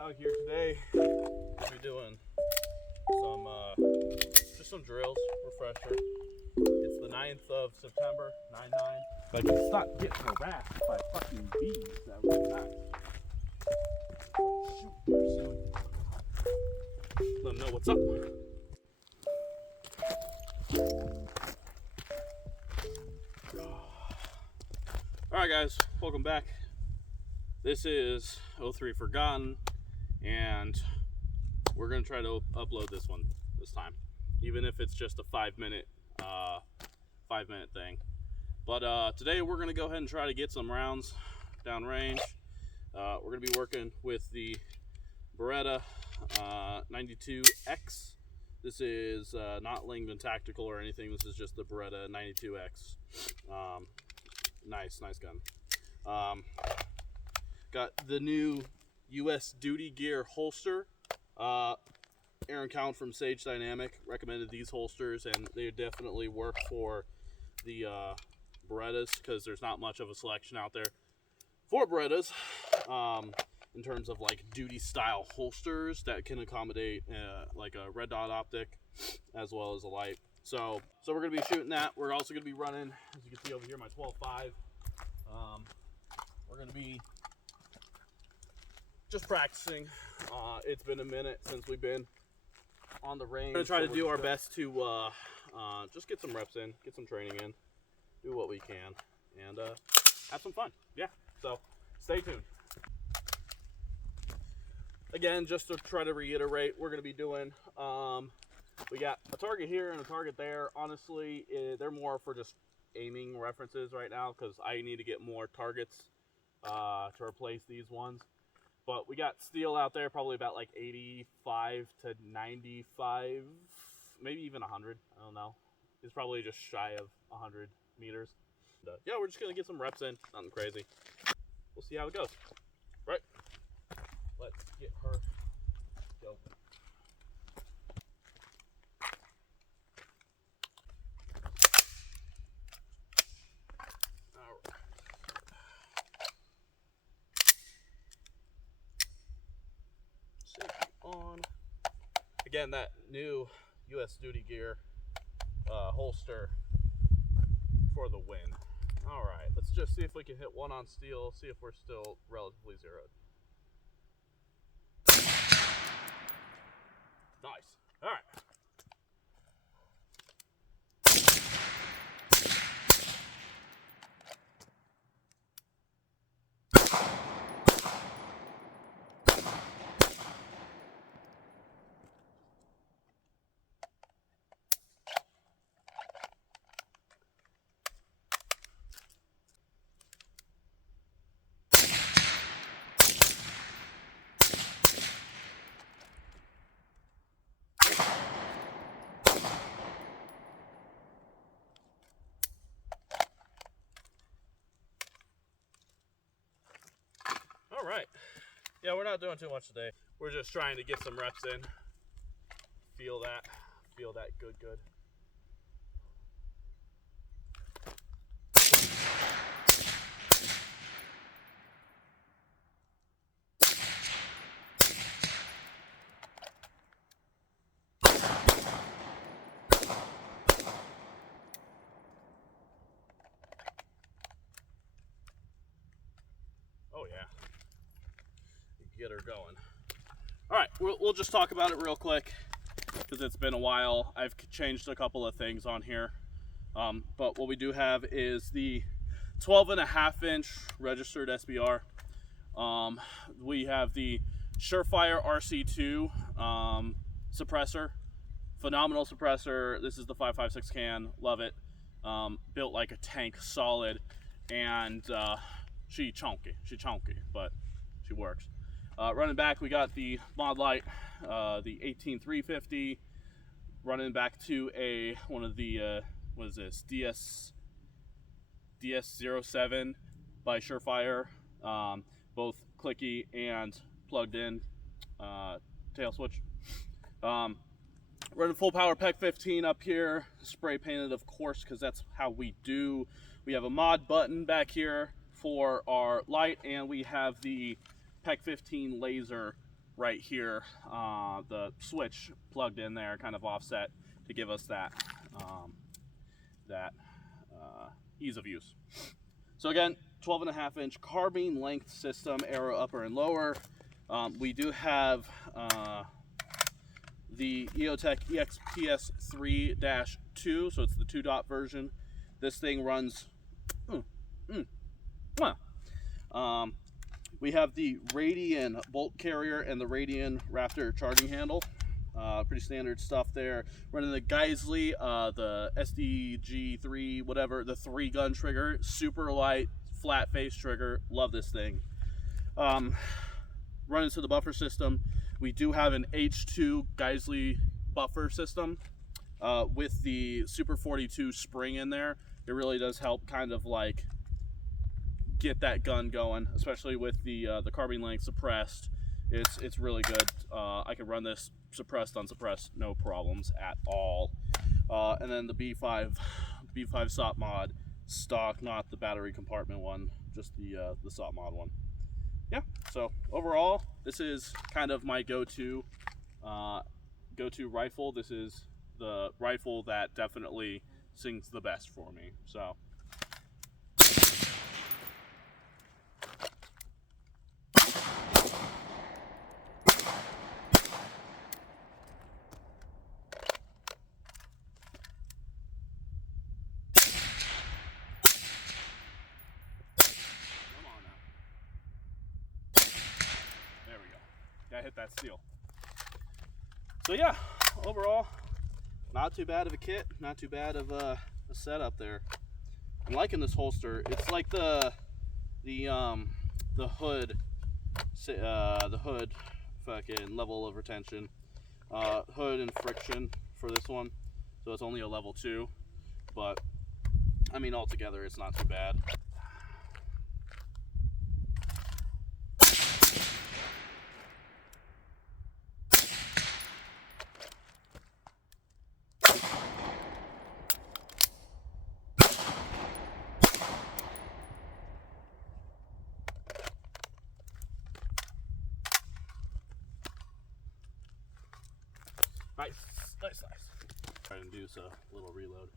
out here today. We'll be doing some just some drills, refresher. It's the 9th of September, 9/9. If I can stop getting harassed by fucking bees, that would be nice. Shoot, silly. Let them know what's up. Alright guys, welcome back. This is 03 Forgotten, and we're going to try to upload this one this time, even if it's just a 5-minute thing. But today we're going to go ahead and try to get some rounds downrange. We're going to be working with the Beretta 92X. This is not Langdon Tactical or anything. This is just the Beretta 92X. Nice gun. Got the new U.S. Duty Gear holster. Aaron Count from Sage Dynamic recommended these holsters, and they definitely work for the Berettas because there's not much of a selection out there for Berettas in terms of like duty style holsters that can accommodate like a red dot optic as well as a light. So we're gonna be shooting that. We're also gonna be running, as you can see over here, my 12.5. We're gonna be just practicing. It's been a minute since we've been on the range. We're gonna try to do our best to just get some reps in, get some training in, do what we can, and have some fun. Yeah, so stay tuned. Again, just to try to reiterate, we're gonna be doing, we got a target here and a target there. Honestly, they're more for just aiming references right now because I need to get more targets to replace these ones. But we got steel out there, probably about like 85 to 95, maybe even 100. I don't know. It's probably just shy of 100 meters. Yeah, we're just going to get some reps in. Nothing crazy. We'll see how it goes. Right? Let's get her going. On. Again, that new U.S. Duty Gear holster for the win. All right, let's just see if we can hit one on steel, see if we're still relatively zeroed. Nice. All right. All right. Yeah, we're not doing too much today. We're just trying to get some reps in. Feel that good. Oh yeah. Get her going. All right, we'll just talk about it real quick because it's been a while. I've changed a couple of things on here, but what we do have is the 12.5-inch registered SBR. We have the Surefire RC2 suppressor, phenomenal suppressor. This is the 5.56 can, love it. Built like a tank, solid, and she chunky, but she works. Running back, we got the Mod Light, the 18350. Running back to one of the what is this, DS07 by Surefire. Both clicky and plugged in tail switch. Running full power PEC 15 up here, spray painted of course because that's how we do. We have a mod button back here for our light, and we have the PEC 15 laser right here, the switch plugged in there, kind of offset to give us that ease of use. So again, 12.5-inch carbine length system, arrow upper and lower. We do have the EOTech EXPS 3-2, so it's the 2-dot version. This thing runs. We have the Radian bolt carrier and the Radian Raptor charging handle. Pretty standard stuff there. Running the Geisley, the SDG3, whatever, the 3-gun trigger. Super light, flat face trigger. Love this thing. Running to the buffer system, we do have an H2 Geisley buffer system with the Super 42 spring in there. It really does help kind of like get that gun going, especially with the carbine length suppressed. It's really good. I can run this suppressed, unsuppressed, no problems at all. And then the B5 SOP mod stock, not the battery compartment one, just the SOP mod one. Yeah. So overall, this is kind of my go-to rifle. This is the rifle that definitely sings the best for me. So. I hit that steel. So yeah, overall, not too bad of a kit, not too bad of a setup there. I'm liking this holster. It's like the hood fucking level of retention, hood and friction for this one. So it's only a level 2, but I mean altogether it's not too bad. Nice. Try to do a little reload.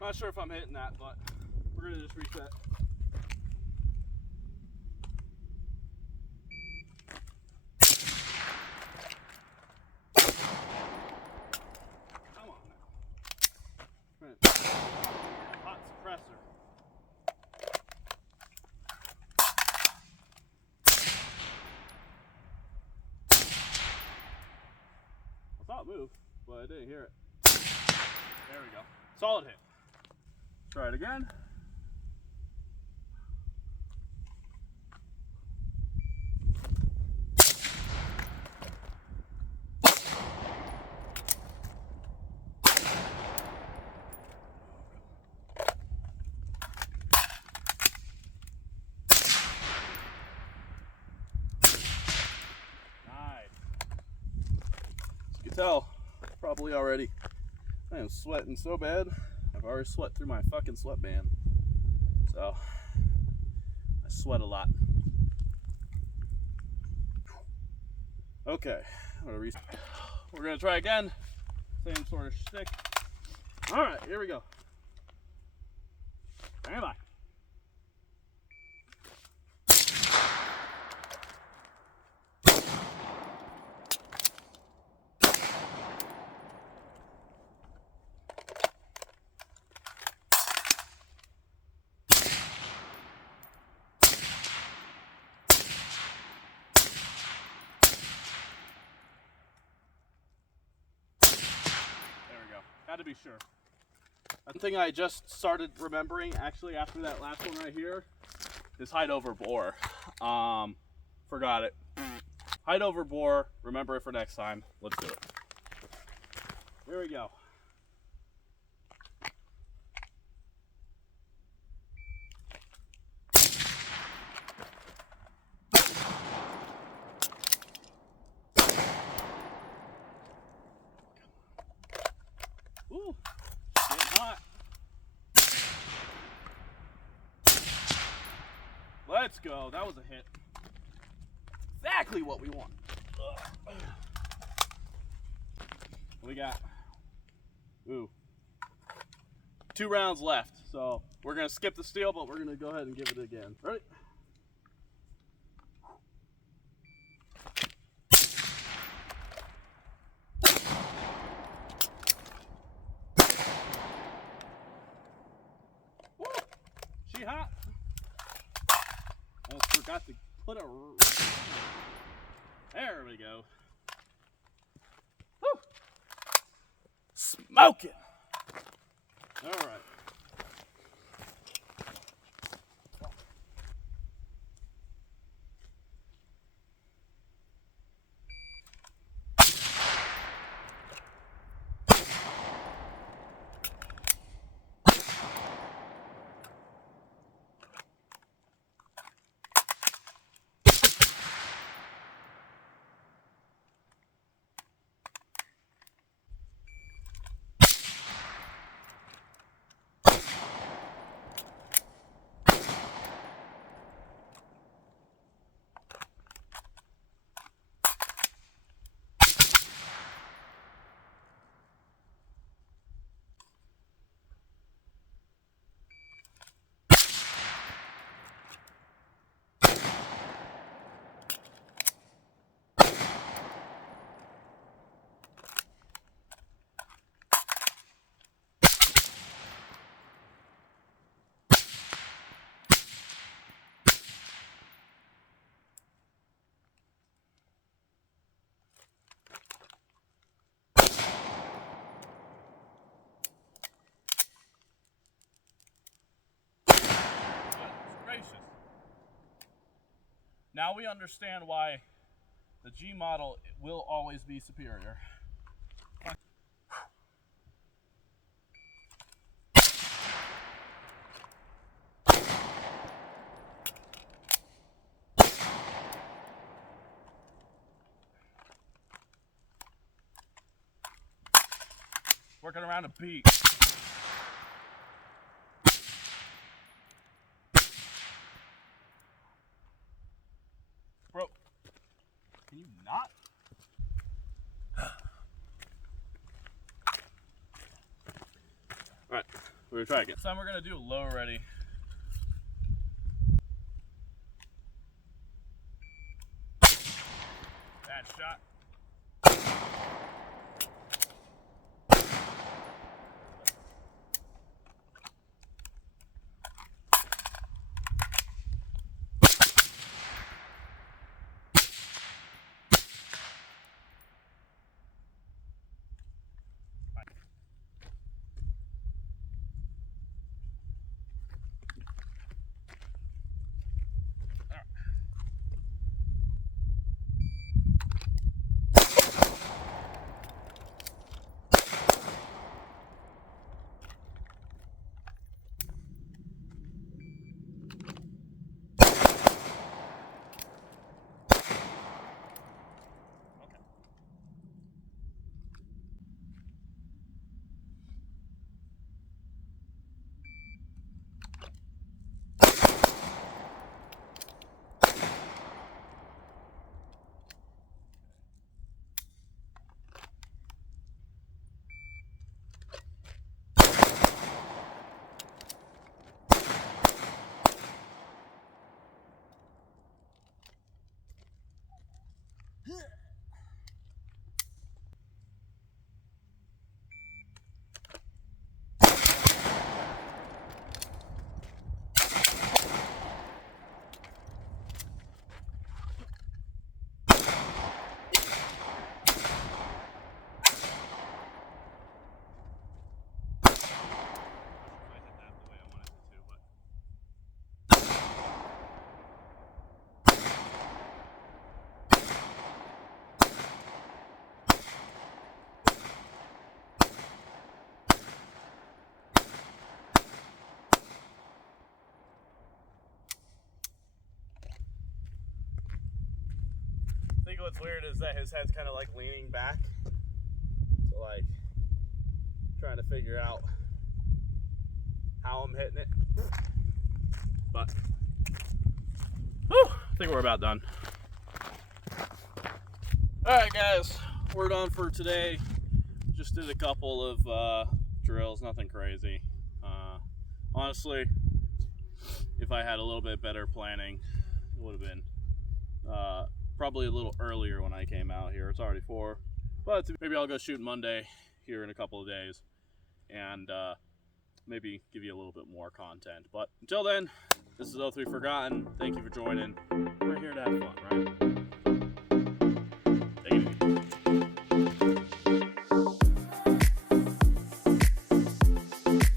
Not sure if I'm hitting that, but we're gonna just reset. Come on now. Right. Hot suppressor. I thought it moved, but I didn't hear it. There we go. Solid hit. Try it again. Nice. As you can tell, probably already, I am sweating so bad. I've already sweat through my fucking sweatband. So, I sweat a lot. Okay, we're gonna try again. Same sort of shtick. Alright, here we go. Stand by. Had to be sure. One thing I just started remembering, actually, after that last one right here, is hide over bore. Forgot it. Hide over bore. Remember it for next time. Let's do it. Here we go. Ooh, getting hot. Let's go. That was a hit. Exactly what we want. What we got? Ooh. 2 rounds left. So we're going to skip the steel, but we're going to go ahead and give it again. Ready? Woo! She hot. Almost forgot to put a... There we go. Woo! Smoking. All right. Now we understand why the G model will always be superior. Working around a beat. Bro, can you not? Alright, we're gonna try again. This time we're gonna do low ready. Bad shot. what's weird is that his head's kind of like leaning back. So like trying to figure out how I'm hitting it. But whew, I think we're about done. Alright guys, we're done for today. Just did a couple of drills, nothing crazy. Honestly, if I had a little bit better planning, it would have been probably a little earlier when I came out here. It's already 4, but maybe I'll go shoot Monday here in a couple of days and maybe give you a little bit more content. But until then, this is O3 Forgotten. Thank you for joining. We're here to have fun, right?